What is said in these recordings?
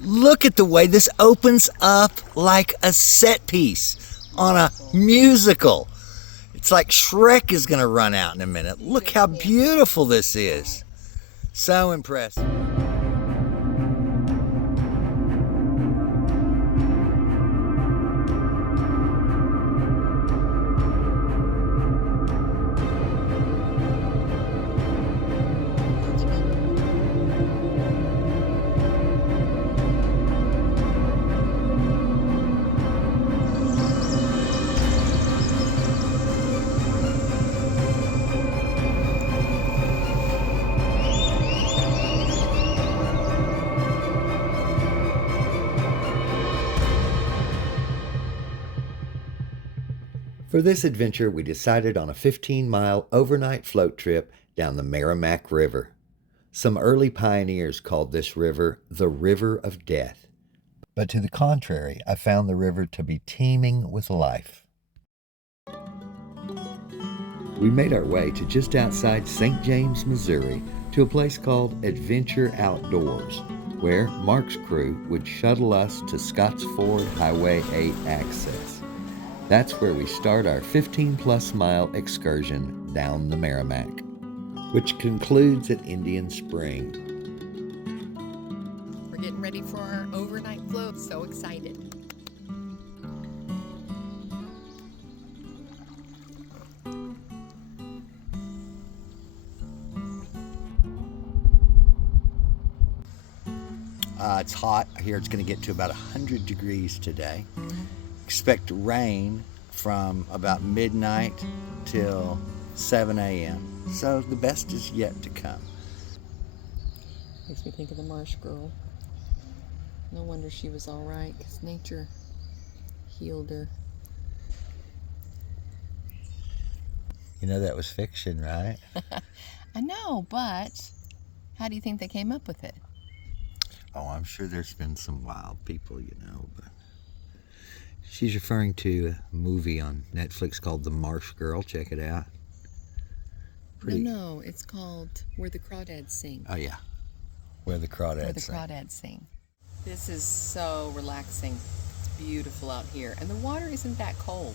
Look at the way this opens up like a set piece on a musical. It's like Shrek is going to run out in a minute. Look how beautiful this is. So impressive. For this adventure, we decided on a 15-mile overnight float trip down the Meramec River. Some early pioneers called this river the River of Death. But to the contrary, I found the river to be teeming with life. We made our way to just outside St. James, Missouri, to a place called Adventure Outdoors, where Mark's crew would shuttle us to Scotts Ford Highway 8 access. That's where we start our 15-plus mile excursion down the Meramec, which concludes at Indian Spring. We're getting ready for our overnight float. So excited. It's hot here. It's going to get to about 100 degrees today. Expect rain from about midnight till 7 a.m. So the best is yet to come. Makes me think of the marsh girl. No wonder she was all right, because nature healed her. You know that was fiction, right? I know, but how do you think they came up with it? Oh, I'm sure there's been some wild people, you know, but she's referring to a movie on Netflix called The Marsh Girl. Check it out. No, it's called Where the Crawdads Sing. Oh, yeah. Where the Crawdads Sing. This is so relaxing. It's beautiful out here. And the water isn't that cold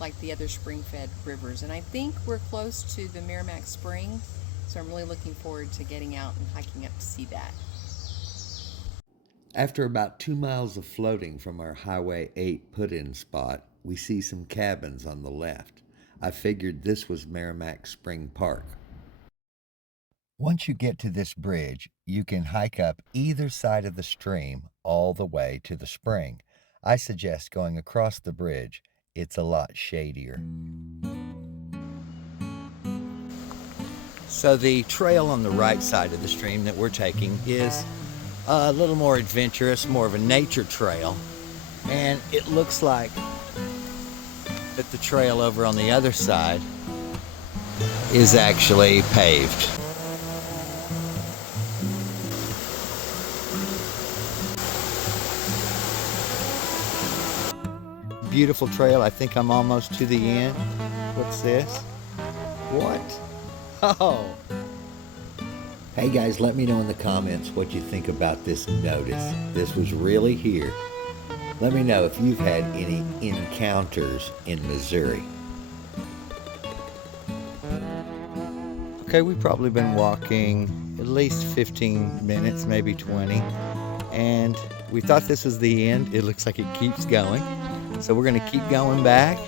like the other spring-fed rivers. And I think we're close to the Maramec Spring, so I'm really looking forward to getting out and hiking up to see that. After about 2 miles of floating from our Highway 8 put-in spot, we see some cabins on the left. I figured this was Maramec Spring Park. Once you get to this bridge, you can hike up either side of the stream all the way to the spring. I suggest going across the bridge. It's a lot shadier. So the trail on the right side of the stream that we're taking is a little more adventurous, more of a nature trail. And it looks like that the trail over on the other side is actually paved. Beautiful trail. I think I'm almost to the end. What's this? What? Oh! Hey guys, let me know in the comments what you think about this notice. This was really here. Let me know if you've had any encounters in Missouri. Okay, we've probably been walking at least 15 minutes, maybe 20. And we thought this was the end. It looks like it keeps going. So we're going to keep going back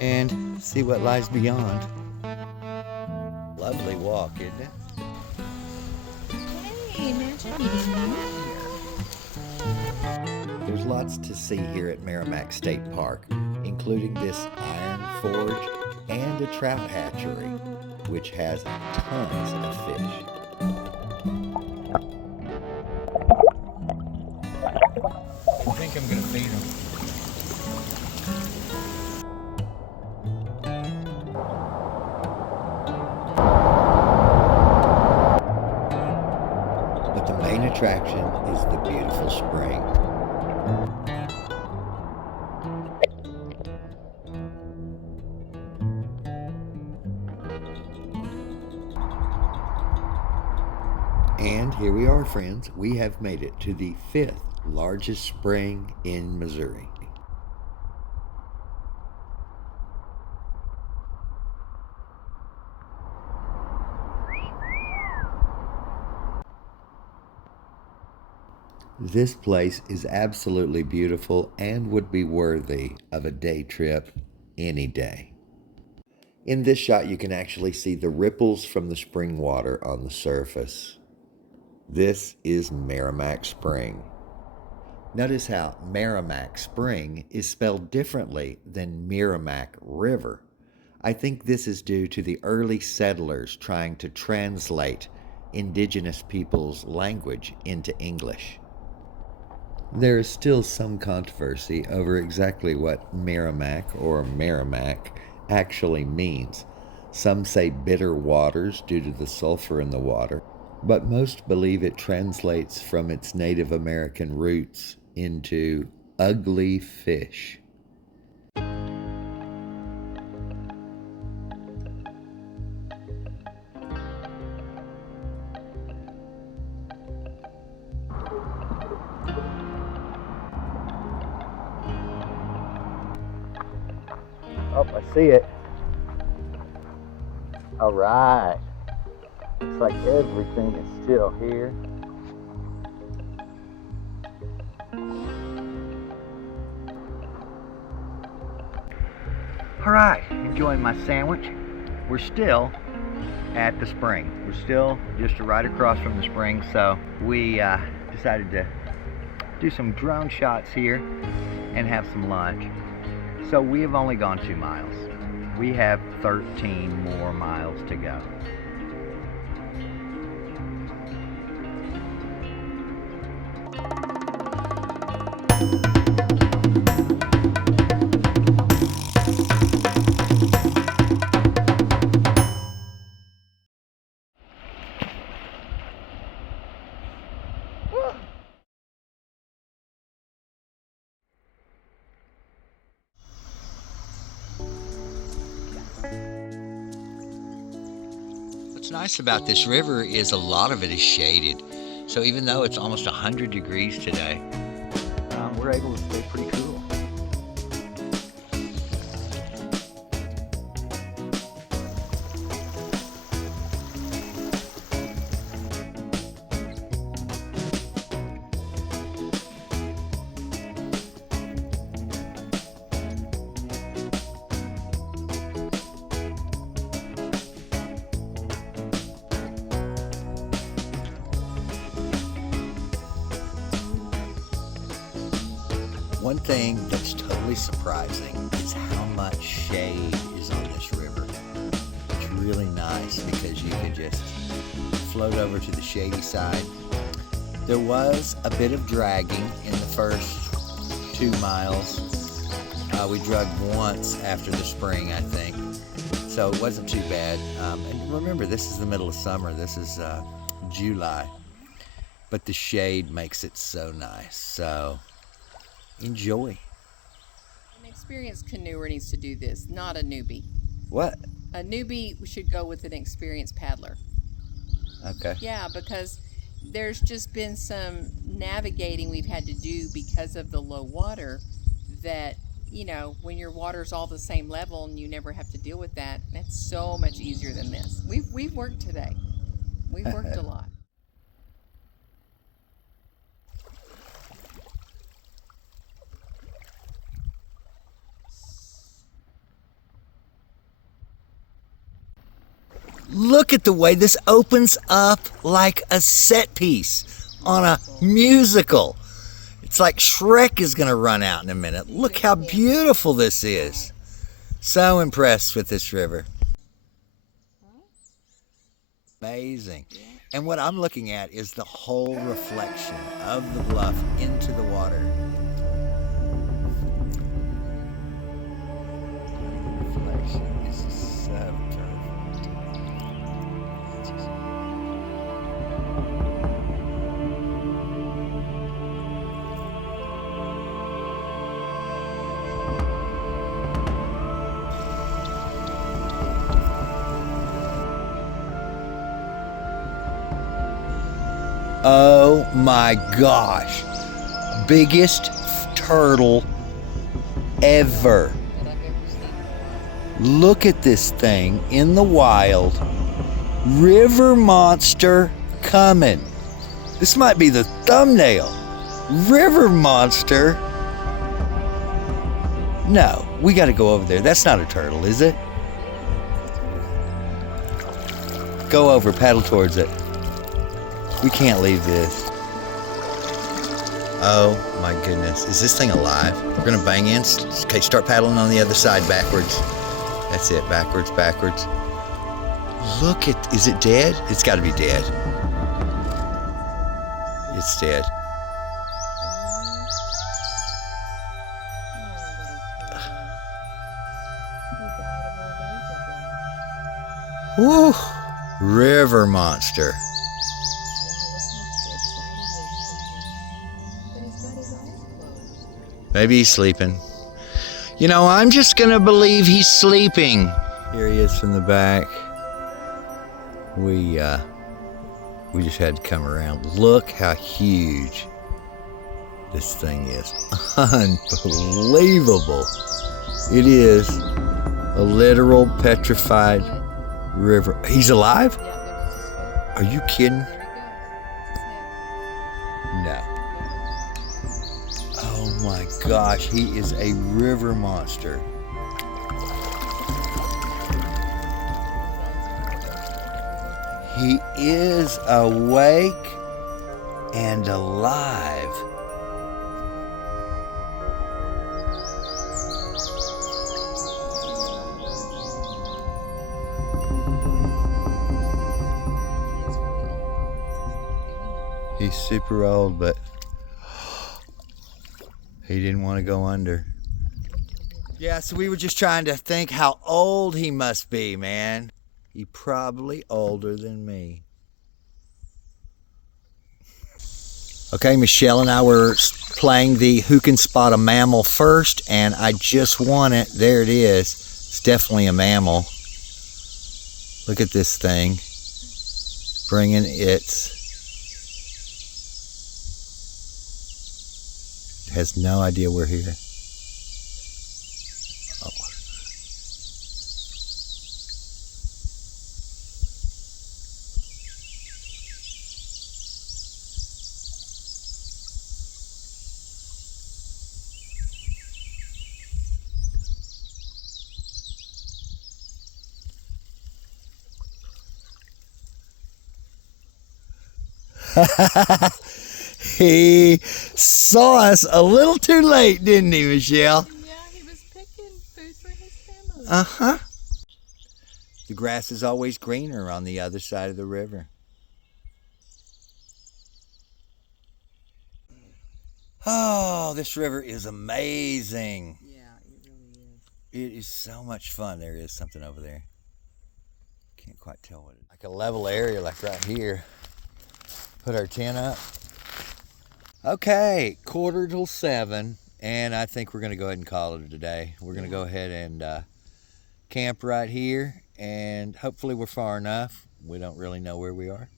and see what lies beyond. Lovely walk, isn't it? Hey, imagine meeting you here. There's lots to see here at Meramec State Park, including this iron forge and a trout hatchery, which has tons of fish. I think I'm going to feed them. But the main attraction is the beautiful spring. And Here we are, friends. We have made it to the 5th largest spring in Missouri. This place is absolutely beautiful and would be worthy of a day trip any day. In this shot, you can actually see the ripples from the spring water on the surface. This is Maramec Spring. Notice how Maramec Spring is spelled differently than Meramec River. I think this is due to the early settlers trying to translate indigenous people's language into English. There is still some controversy over exactly what Meramec or Maramec actually means. Some say bitter waters due to the sulfur in the water, but most believe it translates from its Native American roots into ugly fish. Oh, I see it. All right. Looks like everything is still here. All right, enjoying my sandwich. We're still at the spring. We're still just right across from the spring, so we decided to do some drone shots here and have some lunch. So we have only gone 2 miles. We have 13 more miles to go. What's nice about this river is a lot of it is shaded. So even though it's almost 100 degrees today, we're able to stay pretty cool. One thing that's totally surprising is how much shade is on this river. It's really nice because you can just float over to the shady side. There was a bit of dragging in the first 2 miles. We drugged once after the spring, I think, so it wasn't too bad. And remember, this is the middle of summer. This is July, but the shade makes it so nice. So enjoy. An experienced canoeer needs to do this, not a newbie. What? A newbie should go with an experienced paddler. Okay. Yeah, because there's just been some navigating we've had to do because of the low water that, you know, when your water's all the same level and you never have to deal with that, that's so much easier than this. We've worked today. We've worked a lot. Look at the way this opens up like a set piece on a musical. It's like Shrek is going to run out in a minute. Look how beautiful this is. So impressed with this river. Amazing. And what I'm looking at is the whole reflection of the bluff into the water. Reflection is so perfect. my gosh. Biggest turtle ever. That I've ever seen. Look at this thing in the wild. River monster coming. This might be the thumbnail. River monster. No, we got to go over there. That's not a turtle, is it? Go over, paddle towards it. We can't leave this. Oh my goodness. Is this thing alive? We're gonna bang in. Okay, start paddling on the other side backwards. That's it, backwards, backwards. Look at, is it dead? It's gotta be dead. It's dead. Woo! River monster. Maybe he's sleeping. You know, I'm just gonna believe he's sleeping. Here he is from the back. We just had to come around. Look how huge this thing is. Unbelievable. It is a literal petrified river. He's alive? Are you kidding? No. Oh my gosh, he is a river monster. He is awake and alive. He's super old, but he didn't want to go under. Yeah, so we were just trying to think how old he must be, man. He's probably older than me. Okay, Michelle and I were playing the who can spot a mammal first, and I just won it. There it is. It's definitely a mammal. Look at this thing. Bringing its... has no idea we're here. Oh. He saw us a little too late, didn't he, Michelle? Yeah, he was picking food for his family. Uh-huh. The grass is always greener on the other side of the river. Oh, this river is amazing. Yeah, it really is. It is so much fun. There is something over there. Can't quite tell what it is. Like a level area like right here. Put our tent up. Okay, 6:45, and I think we're going to go ahead and call it a day. We're going to go ahead and camp right here, and hopefully we're far enough. We don't really know where we are,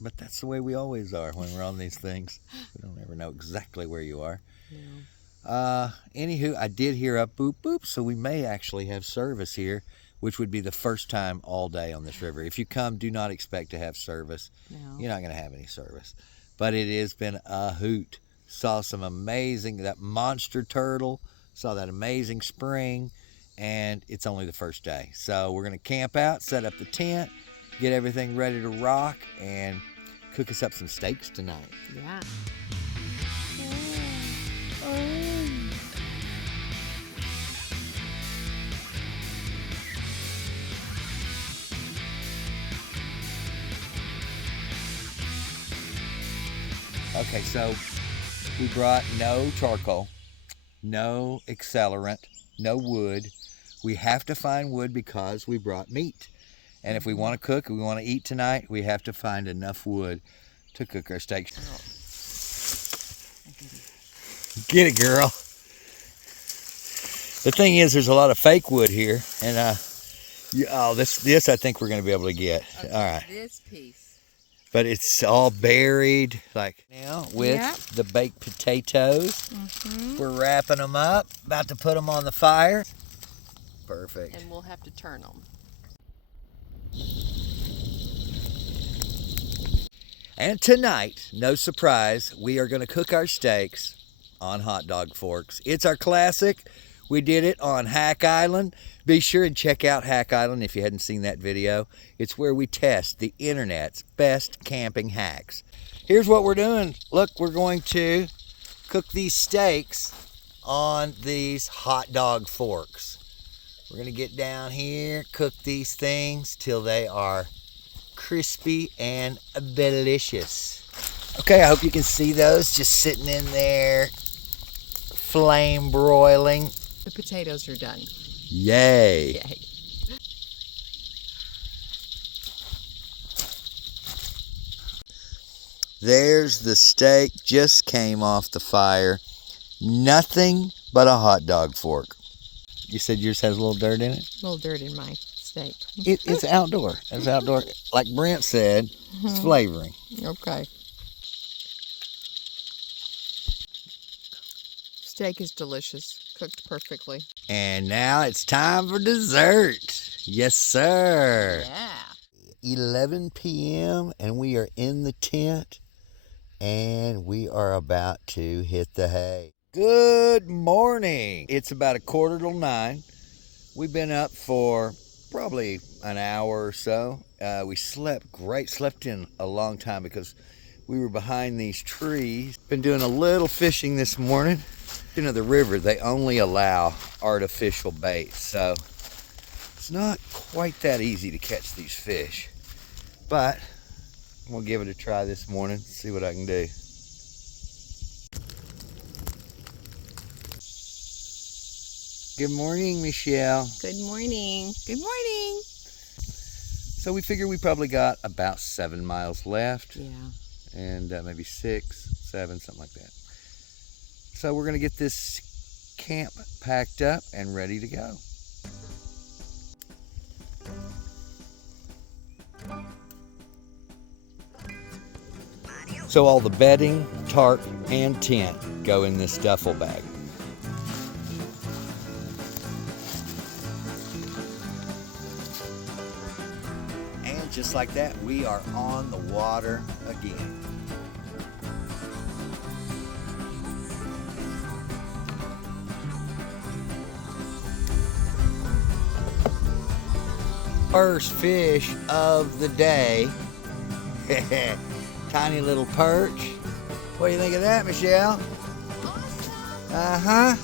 but that's the way we always are when we're on these things. We don't ever know exactly where you are. No. Anywho, I did hear up boop boop, so we may actually have service here, which would be the first time all day on this river. If you come, do not expect to have service. No. You're not going to have any service. But it has been a hoot. Saw some amazing, that monster turtle, saw that amazing spring, and it's only the first day. So we're going to camp out, set up the tent, get everything ready to rock, and cook us up some steaks tonight. Yeah. Okay, so we brought no charcoal, no accelerant, no wood. We have to find wood because we brought meat. And if we want to cook, we want to eat tonight, we have to find enough wood to cook our steaks. Get it, girl. The thing is, there's a lot of fake wood here, and this I think we're going to be able to get. Okay, all right. This piece. But it's all buried like now with Yep. the baked potatoes. We're wrapping them up, about to put them on the fire. Perfect. And we'll have to turn them. And tonight, no surprise, we are going to cook our steaks on hot dog forks. It's our classic. We did it on Hack Island. Be sure and check out Hack Island if you hadn't seen that video. It's where we test the internet's best camping hacks. Here's what we're doing. Look, we're going to cook these steaks on these hot dog forks. We're going to get down here, cook these things till they are crispy and delicious. Okay, I hope you can see those just sitting in there, flame broiling. The potatoes are done. Yay. Yay. There's the steak, just came off the fire. Nothing but a hot dog fork. You said yours has a little dirt in it? A little dirt in my steak. It's outdoor. It's outdoor. Like Brent said, it's flavoring. Okay. Steak is delicious, cooked perfectly. And now it's time for dessert. Yes, sir. Yeah. 11 p.m. and we are in the tent and we are about to hit the hay. Good morning. It's about 8:45. We've been up for probably an hour or so. We slept great, slept in a long time because we were behind these trees. Been doing a little fishing this morning. You know, the river, they only allow artificial bait, so it's not quite that easy to catch these fish. But I'm gonna give it a try this morning, see what I can do. Good morning, Michelle. Good morning. Good morning. So we figure we probably got about 7 miles left. Yeah. And maybe 6, 7, something like that. So we're gonna get this camp packed up and ready to go. So all the bedding, tarp, and tent go in this duffel bag. And just like that, we are on the water again. First fish of the day. Tiny little perch. What do you think of that, Michelle? Awesome. Uh-huh.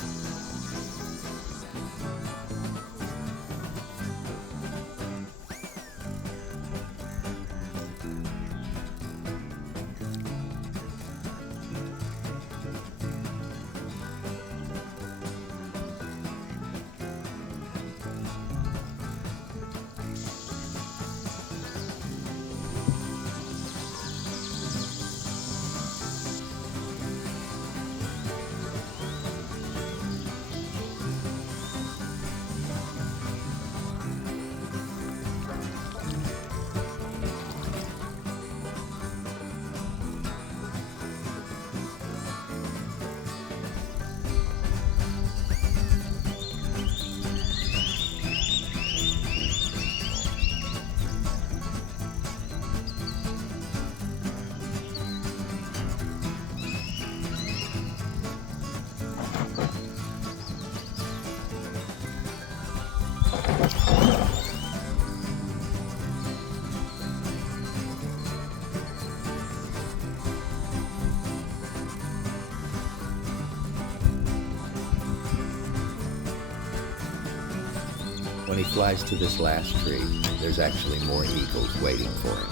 When he flies to this last tree, there's actually more eagles waiting for him.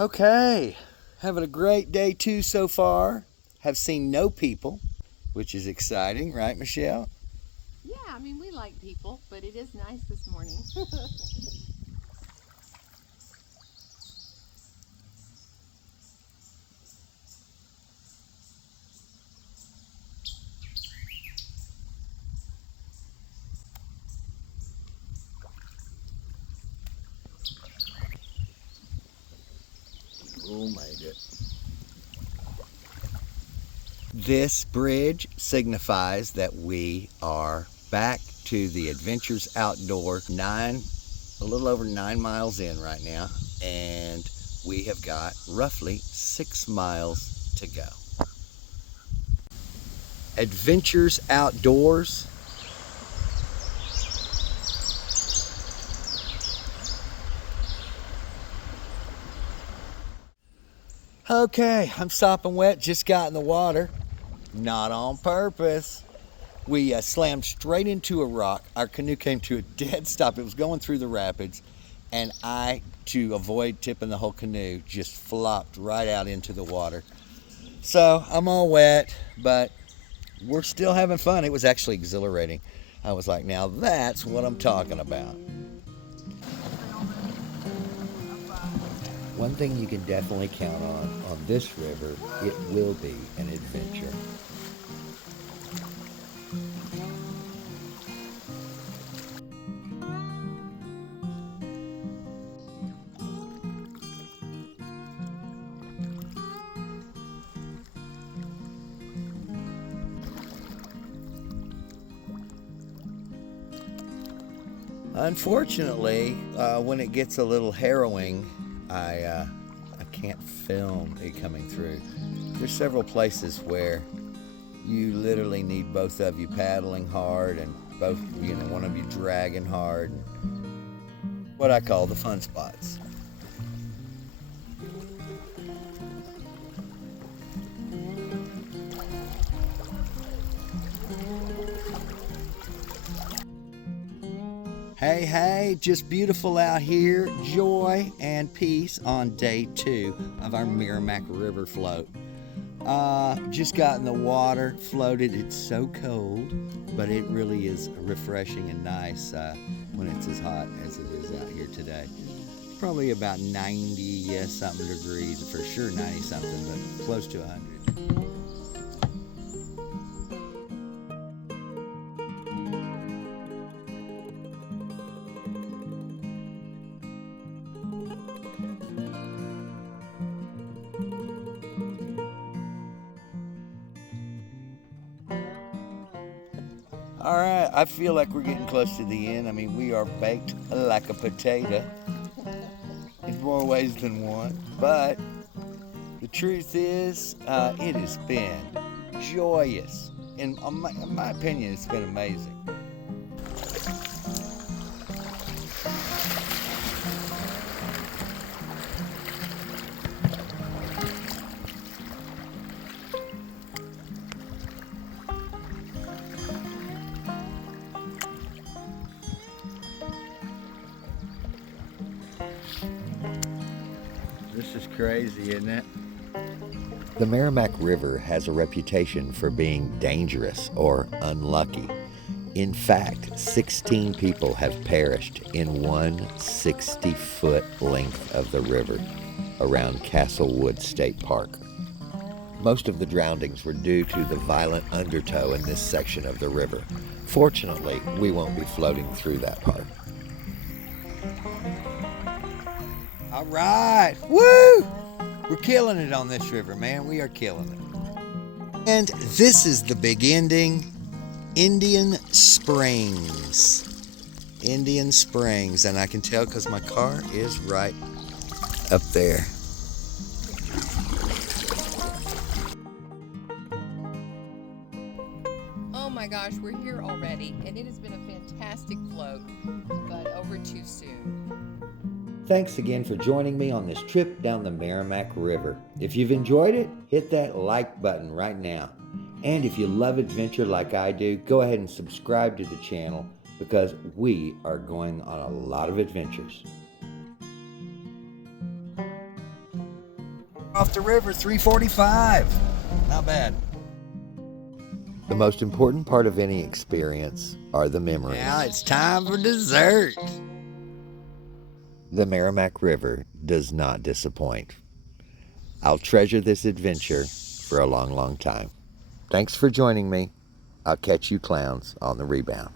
Okay, having a great day too so far. Have seen no people, which is exciting, right, Michelle? Yeah, I mean, we like people, but it is nice this morning. Oh, made it. This bridge signifies that we are back to the Adventures Outdoor, a little over 9 miles in right now, and we have got roughly 6 miles to go. Adventures Outdoors. Okay, I'm sopping wet, just got in the water. Not on purpose. We slammed straight into a rock. Our canoe came to a dead stop. It was going through the rapids, and I, to avoid tipping the whole canoe, just flopped right out into the water. So I'm all wet, but we're still having fun. It was actually exhilarating. I was like, now that's what I'm talking about. One thing you can definitely count on this river, it will be an adventure. Unfortunately, when it gets a little harrowing, I can't film it coming through. There's several places where you literally need both of you paddling hard and both, one of you dragging hard. What I call the fun spots. Hey, hey, just beautiful out here. Joy and peace on day 2 of our Meramec River float. Just got in the water, floated. It's so cold, but it really is refreshing and nice when it's as hot as it is out here today. Probably about 90 something degrees, for sure 90 something, but close to 100. All right, I feel like we're getting close to the end. I mean, we are baked like a potato in more ways than one. But the truth is, it has been joyous. In my opinion, it's been amazing. This is crazy, isn't it? The Maramec River has a reputation for being dangerous or unlucky. In fact, 16 people have perished in one 60-foot length of the river around Castlewood State Park. Most of the drownings were due to the violent undertow in this section of the river. Fortunately, we won't be floating through that part. All right, woo! We're killing it on this river, man. We are killing it. And this is the big ending, Indian Springs. Indian Springs, and I can tell because my car is right up there. Oh my gosh, we're here already, and it has been a fantastic float, but over too soon. Thanks again for joining me on this trip down the Meramec River. If you've enjoyed it, hit that like button right now. And if you love adventure like I do, go ahead and subscribe to the channel because we are going on a lot of adventures. Off the river, 3:45. Not bad. The most important part of any experience are the memories. Now it's time for dessert. The Meramec River does not disappoint. I'll treasure this adventure for a long, long time. Thanks for joining me. I'll catch you clowns on the rebound.